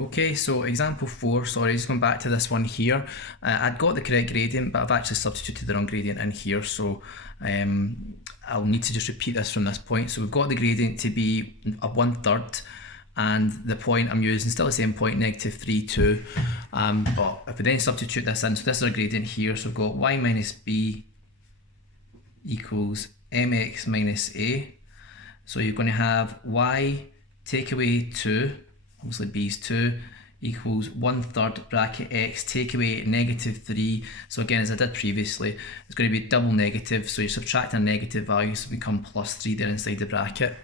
Okay, so example 4, sorry, just going back to this one here. I'd got the correct gradient, but I've actually substituted the wrong gradient in here, so I'll need to just repeat this from this point. So we've got the gradient to be a 1/3, and the point I'm using still the same point, -3, 2. But if we then substitute this in, so this is our gradient here, so we've got y minus b equals mx minus a. So you're going to have y take away 2, obviously b is 2, equals 1/3 bracket x take away -3. So again, as I did previously, it's going to be double negative, so you're subtracting a negative value, so it become +3 there inside the bracket.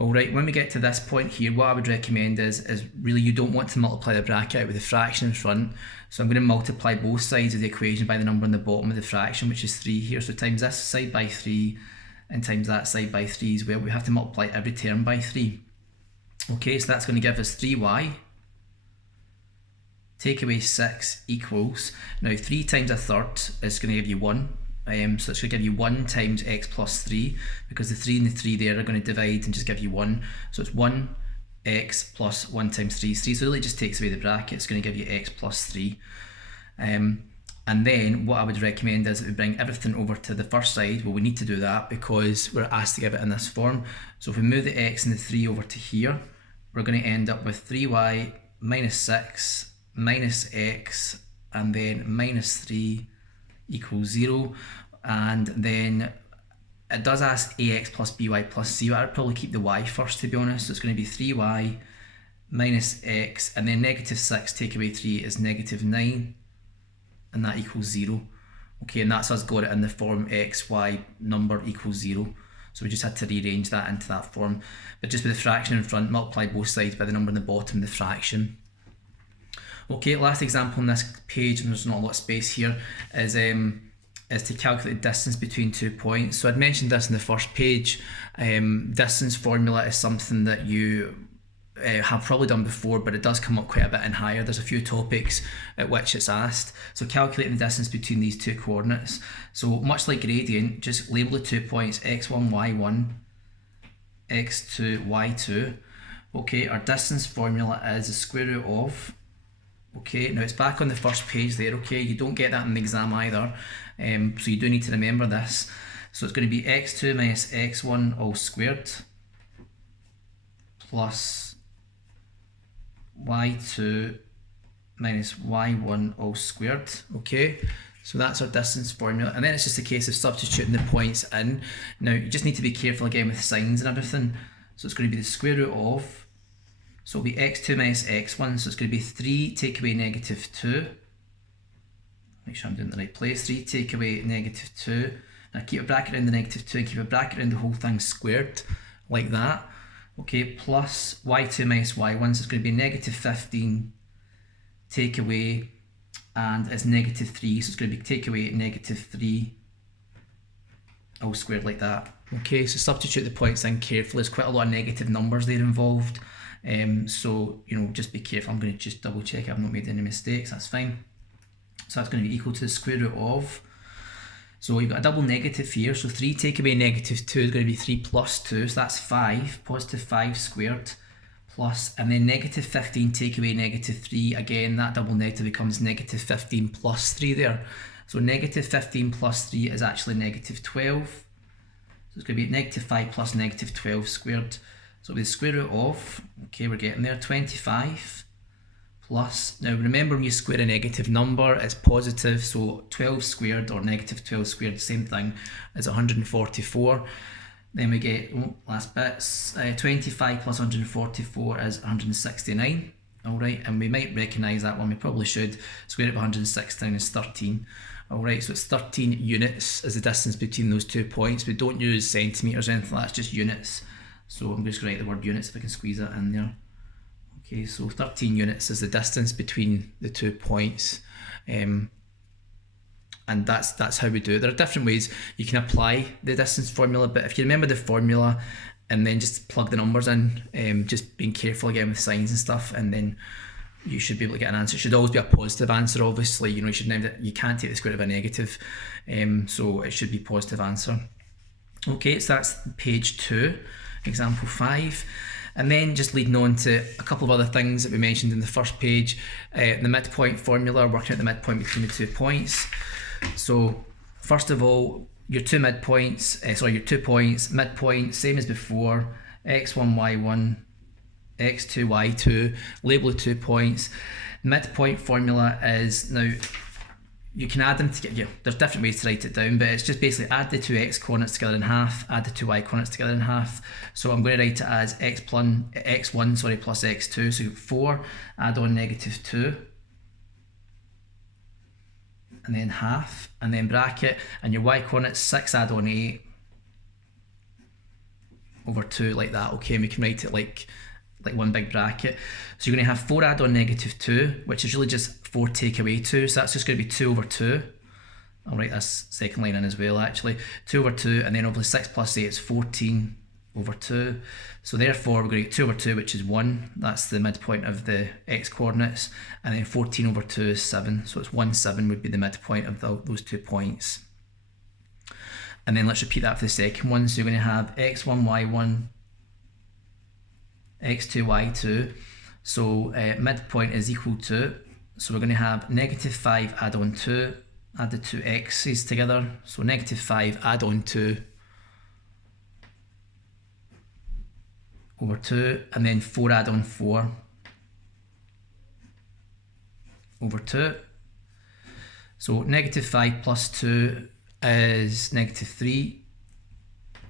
Alright, when we get to this point here, what I would recommend is really you don't want to multiply the bracket out with a fraction in front. So I'm going to multiply both sides of the equation by the number on the bottom of the fraction, which is 3 here. So times this side by 3 and times that side by 3 as well. We have to multiply every term by 3. Okay, so that's going to give us 3y take away 6 equals, now 3 times 1/3 is going to give you 1. So it's going to give you 1 times x plus 3, because the 3 and the 3 there are going to divide and just give you 1. So it's 1x plus 1 times 3 is 3. So it really just takes away the bracket. It's going to give you x plus 3. And then what I would recommend is that we bring everything over to the first side. Well, we need to do that because we're asked to give it in this form. So if we move the x and the 3 over to here, we're going to end up with 3y minus 6 minus x and then minus 3 equals 0. And then it does ask ax plus by plus c, but I'd probably keep the y first, to be honest. So it's going to be 3y minus x, and then -6 take away 3 is -9, and that equals 0. Okay, and that's us got it in the form x, y number equals 0. So we just had to rearrange that into that form. But just with the fraction in front, multiply both sides by the number in the bottom of the fraction. Okay, last example on this page, and there's not a lot of space here, is to calculate the distance between 2 points. So I'd mentioned this in the first page. Distance formula is something that you have probably done before, but it does come up quite a bit in higher. There's a few topics at which it's asked. So calculating the distance between these two coordinates. So much like gradient, just label the 2 points x1, y1, x2, y2. Okay, our distance formula is the square root of, okay, now it's back on the first page there, okay, you don't get that in the exam either, so you do need to remember this. So it's going to be x2 minus x1 all squared plus y2 minus y1 all squared, okay, so that's our distance formula. And then it's just a case of substituting the points in. Now you just need to be careful again with signs and everything. So it's going to be the square root of, so it'll be x2 minus x1, so it's going to be 3 take away -2. Make sure I'm doing it in the right place. 3 take away -2. Now keep a bracket around the -2 and keep a bracket around the whole thing squared, like that. Okay, plus y2 minus y1, so it's going to be -15 take away, and it's -3, so it's going to be take away -3 all squared like that. Okay, so substitute the points in carefully. There's quite a lot of negative numbers there involved. So, you know, just be careful. I'm going to just double check I've not made any mistakes, that's fine. So that's going to be equal to the square root of, so you've got a double negative here, so 3 take away -2 is going to be 3 plus 2, so that's 5, positive 5 squared, plus, and then -15 take away -3, again that double negative becomes -15 plus 3 there. So -15 plus 3 is actually -12, so it's going to be -5 plus -12 squared. So with the square root of, okay, we're getting there, 25 plus, now remember when you square a negative number, it's positive, so 12 squared or -12 squared, same thing as 144. Then we get, last bits, 25 plus 144 is 169. Alright, and we might recognise that one, we probably should. Square root of 169 is 13. Alright, so it's 13 units as the distance between those 2 points. We don't use centimetres or anything like that, it's just units. So I'm just going to write the word units if I can squeeze that in there. Okay, so 13 units is the distance between the 2 points. And that's how we do it. There are different ways you can apply the distance formula, but if you remember the formula and then just plug the numbers in, just being careful again with signs and stuff, and then you should be able to get an answer. It should always be a positive answer, obviously. You know, you can't take the square root of a negative, so it should be a positive answer. Okay, so that's page 2, example 5. And then just leading on to a couple of other things that we mentioned in the first page, the midpoint formula, working out the midpoint between the 2 points. So first of all, your 2 midpoints, your 2 points, midpoint, same as before, x1, y1, x2, y2, label the 2 points. Midpoint formula is, now you can add them together, there's different ways to write it down, but it's just basically add the 2 x coordinates together in half, add the 2 y coordinates together in half. So I'm going to write it as x1 plus x2, so 4, add on -2, and then half, and then bracket, and your y coordinates 6, add on 8 over 2, like that. Okay, and we can write it like one big bracket. So you're going to have 4 add on -2, which is really just 4 take away 2, so that's just going to be 2 over 2. I'll write this second line in as well actually. 2 over 2, and then obviously 6 plus 8 is 14 over 2. So therefore we're going to get 2 over 2, which is 1. That's the midpoint of the x coordinates. And then 14 over 2 is 7. So it's 1, 7 would be the midpoint of those 2 points. And then let's repeat that for the second one. So you're going to have x1, y1, x2, y2. So midpoint is equal to, so we're going to have -5 add on 2, add the 2 x's together. So -5 add on 2 over 2, and then 4 add on 4 over 2. So -5 plus 2 is -3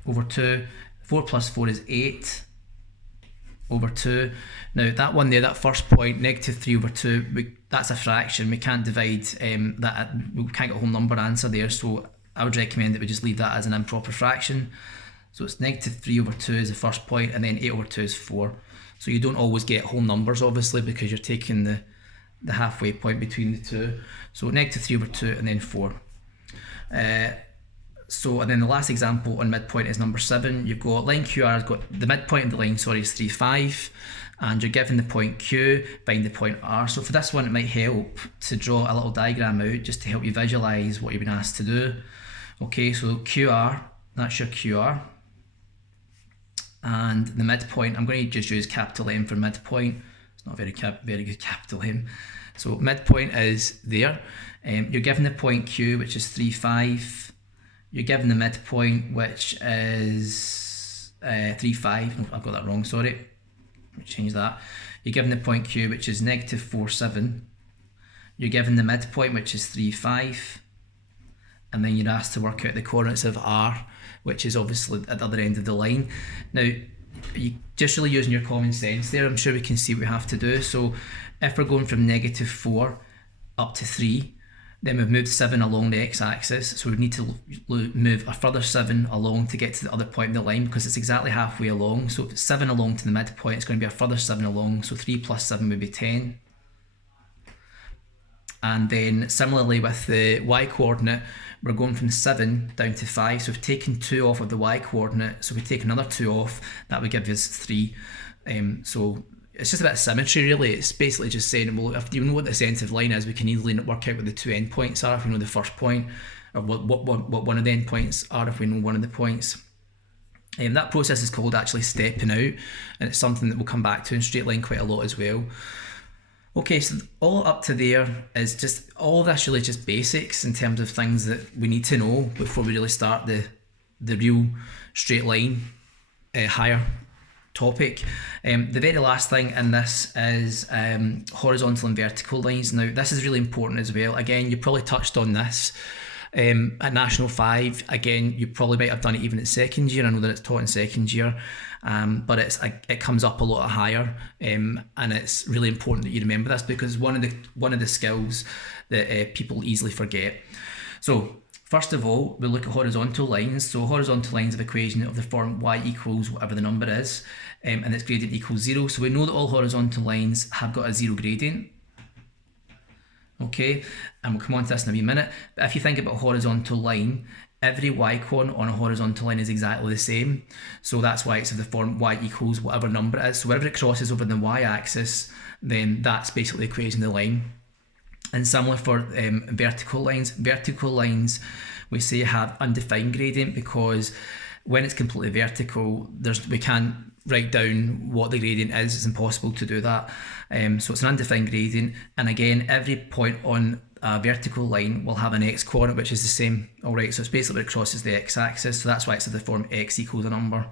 over 2. 4 plus 4 is 8 over 2. Now that one there, that first point, -3 over 2, that's a fraction. We can't divide that, we can't get a whole number answer there, so I would recommend that we just leave that as an improper fraction. So it's -3 over 2 is the first point, and then 8 over 2 is 4. So you don't always get whole numbers obviously because you're taking the halfway point between the two. So -3 over 2 and then 4. And then the last example on midpoint is number 7. You've got line QR has got the midpoint of the line, is 3, 5, and you're given the point Q, find the point R. So for this one, it might help to draw a little diagram out just to help you visualize what you've been asked to do. Okay, so QR, that's your QR, and the midpoint, I'm going to just use capital M for midpoint. It's not very good capital M. So midpoint is there. You're given the point Q, which is 3, 5. You're given the midpoint, which is 3, 5. Oh, I've got that wrong, sorry. Let me change that. You're given the point Q, which is -4, 7. You're given the midpoint, which is 3, 5. And then you're asked to work out the coordinates of R, which is obviously at the other end of the line. Now, you just really using your common sense there, I'm sure we can see what we have to do. So if we're going from -4 up to 3, then we've moved 7 along the x-axis, so we need to move a further 7 along to get to the other point in the line because it's exactly halfway along. So if it's 7 along to the midpoint, it's going to be a further 7 along, so 3 plus 7 would be 10. And then similarly with the y-coordinate, we're going from 7 down to 5, so we've taken 2 off of the y-coordinate, so we take another 2 off, that would give us 3. So it's just a bit of symmetry really. It's basically just saying, well, if you know what the centre line is, we can easily work out what the 2 endpoints are if we know the first point, or what one of the endpoints are if we know one of the points. That process is called actually stepping out, and it's something that we'll come back to in straight line quite a lot as well. Okay, so all up to there is just, all of this really just basics in terms of things that we need to know before we really start the real straight line higher topic. The very last thing in this is horizontal and vertical lines. Now this is really important as well. Again, you probably touched on this at National 5. Again, you probably might have done it even at second year. I know that it's taught in second year, but it comes up a lot higher, and it's really important that you remember this because one of the skills that people easily forget. So first of all, we look at horizontal lines. So horizontal lines of equation of the form y equals whatever the number is, and its gradient equals 0. So we know that all horizontal lines have got a 0 gradient. Okay, and we'll come on to this in a wee minute. But if you think about a horizontal line, every y-coordinate on a horizontal line is exactly the same. So that's why it's of the form y equals whatever number it is. So wherever it crosses over the y-axis, then that's basically the equation of the line. And similar for vertical lines. Vertical lines, we say have undefined gradient because when it's completely vertical, we can't write down what the gradient is. It's impossible to do that. So it's an undefined gradient, and again, every point on a vertical line will have an x coordinate which is the same. Alright, so it's basically it crosses the x-axis, so that's why it's of the form x equals a number.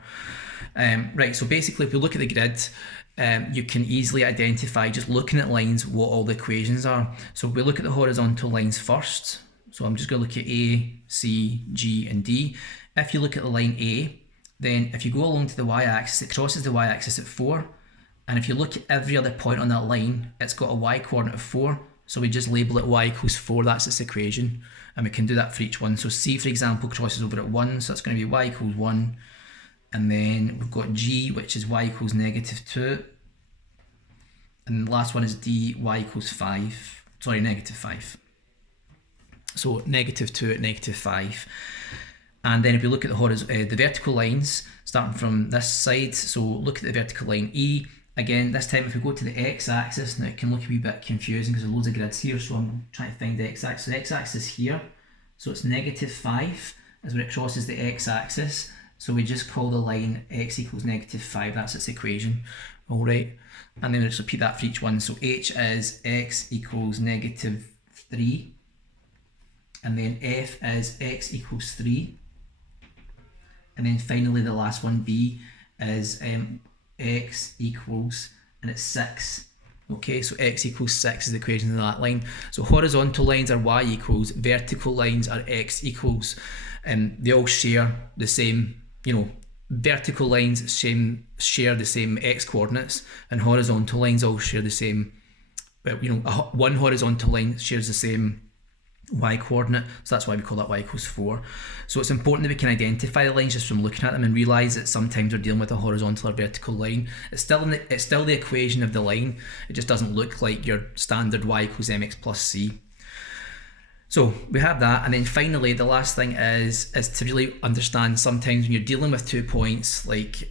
Right, so basically if we look at the grid, you can easily identify, just looking at lines, what all the equations are. So if we look at the horizontal lines first, so I'm just going to look at A, C, G and D. If you look at the line A, then if you go along to the y-axis, it crosses the y-axis at 4, and if you look at every other point on that line, it's got a y-coordinate of 4, so we just label it y equals 4, that's its equation, and we can do that for each one. So C, for example, crosses over at 1, so that's going to be y equals 1, and then we've got G, which is y equals -2, and the last one is D, y equals 5, sorry, -5. So -2 at -5. And then if you look at the vertical lines, starting from this side, so look at the vertical line E. Again, this time if we go to the x-axis, now it can look a wee bit confusing because there's loads of grids here, so I'm trying to find the x-axis. So the x-axis is here, so it's -5 is when it crosses the x-axis. So we just call the line x equals -5, that's its equation. Alright, and then we'll just repeat that for each one. So h is x equals -3, and then f is x equals 3. And then finally the last one, B, is x equals, and it's 6. Okay, so x equals 6 is the equation of that line. So horizontal lines are y equals, vertical lines are x equals. They all share the same, vertical lines share the same x coordinates, and horizontal lines all share the same, one horizontal line shares the same y coordinate, so that's why we call that y equals 4. So it's important that we can identify the lines just from looking at them and realise that sometimes we're dealing with a horizontal or vertical line. It's still the equation of the line, it just doesn't look like your standard y equals mx plus c. So we have that, and then finally the last thing is to really understand sometimes when you're dealing with 2 points, like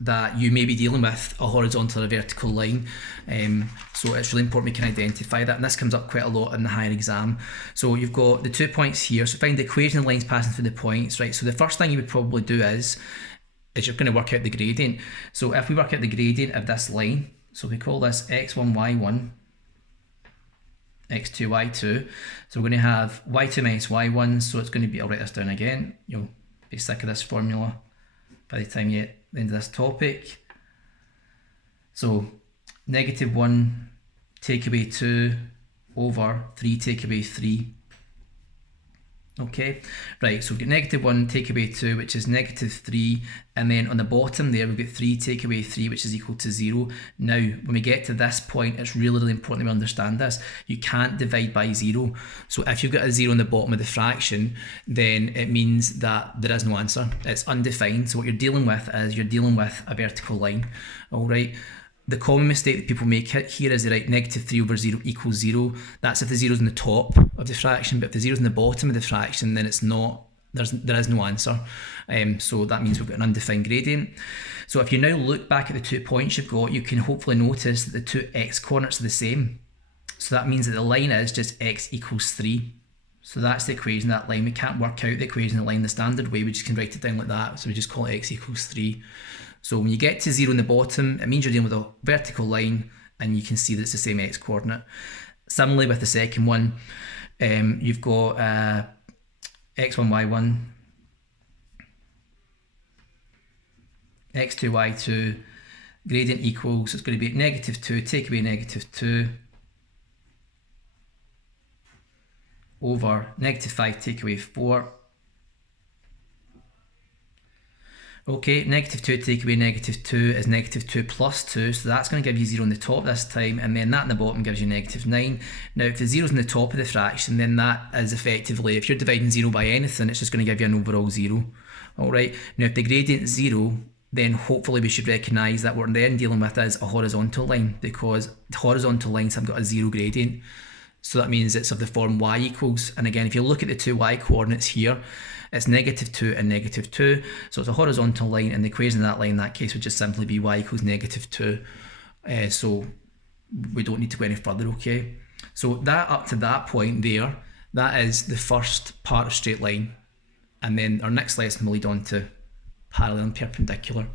that you may be dealing with a horizontal or a vertical line. So it's really important we can identify that, and this comes up quite a lot in the higher exam. So you've got the 2 points here, so find the equation of the lines passing through the points, right? So the first thing you would probably do is you're going to work out the gradient. So if we work out the gradient of this line, so we call this x1, y1, x2, y2, so we're going to have y2 minus y1, so it's going to be, I'll write this down again, you'll be sick of this formula by the time you get the end of this topic. So -1 take away 2 over 3 take away 3. Okay, right, so we've got -1 take away 2, which is -3, and then on the bottom there we've got 3 take away 3, which is equal to 0. Now when we get to this point, it's really important that we understand this. You can't divide by 0, so if you've got a 0 in the bottom of the fraction, then it means that there is no answer, it's undefined. So what you're dealing with is a vertical line. Alright, the common mistake that people make here is they write -3 over 0 equals 0. That's if the 0's in the top of the fraction, but if the 0's in the bottom of the fraction, then it's not, there is no answer. So that means we've got an undefined gradient. So if you now look back at the 2 points you've got, you can hopefully notice that the 2 x coordinates are the same. So that means that the line is just x equals 3. So that's the equation of that line. We can't work out the equation of the line the standard way, we just can write it down like that. So we just call it x equals 3. So when you get to 0 in the bottom, it means you're dealing with a vertical line, and you can see that it's the same x coordinate. Similarly with the second one, you've got x1, y1, x2, y2, gradient equals, so it's going to be -2 take away -2 over -5 take away 4. Okay, -2 take away -2 is -2 plus 2, so that's going to give you 0 on the top this time, and then that in the bottom gives you -9. Now if the 0's in the top of the fraction, then that is effectively, if you're dividing 0 by anything, it's just going to give you an overall 0. Alright, now if the gradient is 0, then hopefully we should recognise that what we're then dealing with is a horizontal line, because horizontal lines have got a 0 gradient. So that means it's of the form y equals, and again if you look at the 2 y coordinates here, it's -2 and -2, so it's a horizontal line, and the equation of that line in that case would just simply be y equals -2. So we don't need to go any further, okay? So that up to that point there, that is the first part of straight line, and then our next lesson will lead on to parallel and perpendicular.